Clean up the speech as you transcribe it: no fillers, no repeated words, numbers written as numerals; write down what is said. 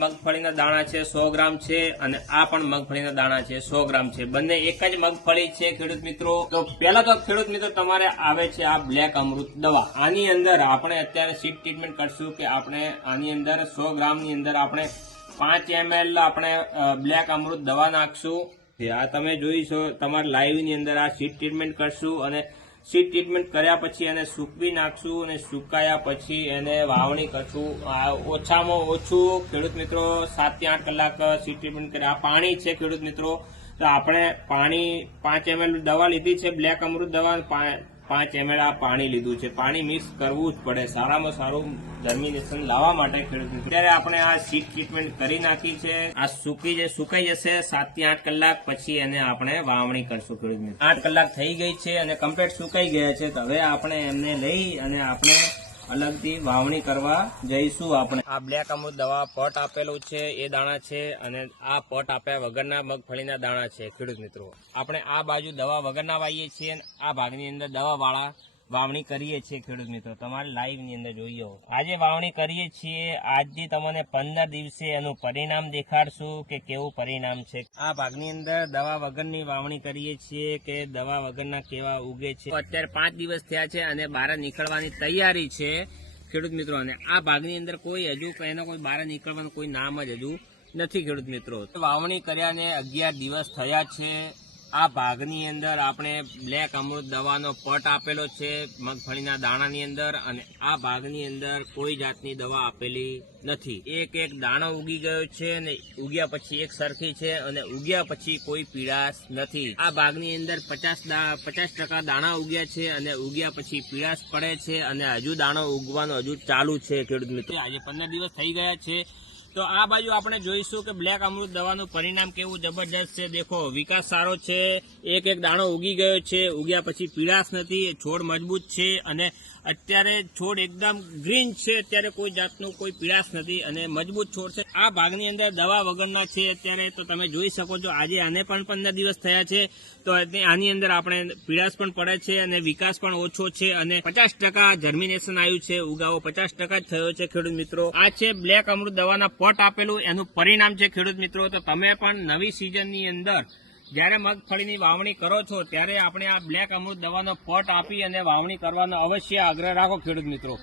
મગફળીના દાણા છે 100 ગ્રામ છે અને આ પણ મગફળીના દાણા છે 100 ગ્રામ છે. બંને એક જ મગફળી છે ખેડૂત મિત્રો. તો પહેલા તો ખેડૂત મિત્રો તમારે આવે છે આ બ્લેક અમૃત દવા. આની અંદર આપણે અત્યારે સીડ ટ્રીટમેન્ટ કરશું કે આપણે આની અંદર 100 ગ્રામની અંદર આપણે 5 ml આપણે બ્લેક અમૃત દવા નાખશું. આ તમે જોઈશો તમારા લાઈવની અંદર આ સીડ ટ્રીટમેન્ટ કરશું અને સીડ ટ્રીટમેન્ટ કર્યા પછી એને સૂકવી નાખશું અને સુકાયા પછી એને વાવણી કરશું. ઓછામાં ઓછું ખેડૂત મિત્રો 7 થી 8 કલાક સીડ ટ્રીટમેન્ટ કરે. આ પાણી છે ખેડૂત મિત્રો. તો આપણે પાણી 5 ml દવા લીધી છે બ્લેક અમૃત દવા, 5 ml આ પાણી લીધું છે. પાણી મિક્સ કરવું જ પડે સારામાં સારું જર્મિનેશન લાવવા માટે ખેડૂત મિત્રો. ત્યારે આપણે આ સીડ ટ્રીટમેન્ટ કરી નાખી છે. આ સુકાઈ જશે 7 થી 8 કલાક પછી એને આપણે વાવણી કરશું ખેડૂત મિત્રો. 8 કલાક થઈ ગઈ છે અને કમ્પ્લીટ સુકાઈ ગયા છે. તો હવે આપણે એમને લઈ અને આપણે અલગથી વાવણી કરવા જઈશું. આપણે આ બ્લેક અમૃત દવા પટ આપેલું છે એ દાણા છે અને આ પટ આપ્યા વગરના મગફળીના દાણા છે ખેડૂત મિત્રો. આપણે આ બાજુ દવા વગરના વાવીએ છીએ અને આ ભાગની અંદર દવા વાળા વાવણી કરીએ છીએ ખેડૂત મિત્રો. તમારે લાઈવ ની અંદર જોઈએ. આજે વાવણી કરીએ છીએ. આજથી તમને 15 દિવસે એનું પરિણામ દેખાડશું કે કેવું પરિણામ છે. આ ભાગની અંદર દવા વગરની વાવણી કરીએ છીએ કે દવા વગરના કેવા ઉગે છે. અત્યારે 5 દિવસ થયા છે અને બહાર નીકળવાની તૈયારી છે ખેડૂત મિત્રો. અને આ ભાગની અંદર કોઈ હજુ એનો કોઈ બહાર નીકળવાનું કોઈ નામ જ હજુ નથી ખેડૂત મિત્રો. વાવણી કર્યાને 11 દિવસ થયા છે. આ ભાગની અંદર આપણે બ્લેક અમૃત દવાનો પટ આપેલો છે મગફળીના દાણાની અંદર અને આ ભાગની અંદર કોઈ જાતની દવા આપેલી નથી. એક દાણો ઉગી ગયો છે અને ઉગ્યા પછી એક સરખી છે અને ઉગ્યા પછી કોઈ પીળાશ નથી. આ ભાગની અંદર 50% દાણા ઉગ્યા છે અને ઉગ્યા પછી પીળાશ પડે છે અને હજુ દાણો ઉગવાનો હજુ ચાલુ છે ખેડૂત મિત્રો. આજે 15 દિવસ થઈ ગયા છે. તો આ બાજુ આપણે જોઈશું કે બ્લેક અમૃત દવાનું પરિણામ કેવું જબરજસ્ત છે. દેખો વિકાસ સારો છે. એક દાણો ઉગી ગયો છે. ઉગ્યા પછી પીળાશ નથી. છોડ મજબૂત છે અને અત્યારે છોડ એકદમ ગ્રીન છે. અત્યારે કોઈ જાતનું કોઈ પીળાશ નથી અને મજબૂત છોડ છે. આ ભાગની અંદર દવા વગરના છે અત્યારે. તો તમે જોઈ શકો છો આજે આને પણ 15 દિવસ થયા છે. તો આની અંદર આપણે પીળાશ પણ પડે છે અને વિકાસ પણ ઓછો છે અને 50% જર્મિનેશન આવ્યું છે. ઉગાવો 50% જ થયો છે ખેડૂત મિત્રો. આ છે બ્લેક અમૃત દવાના પટ આપેલું એનું પરિણામ છે ખેડૂત મિત્રો. તો તમે પણ નવી સિઝનની અંદર જ્યારે મગફળીની વાવણી કરો છો ત્યારે આપણે આ બ્લેક અમૃત દવાનો પટ આપી અને વાવણી કરવાનો અવશ્ય આગ્રહ રાખો ખેડૂત મિત્રો.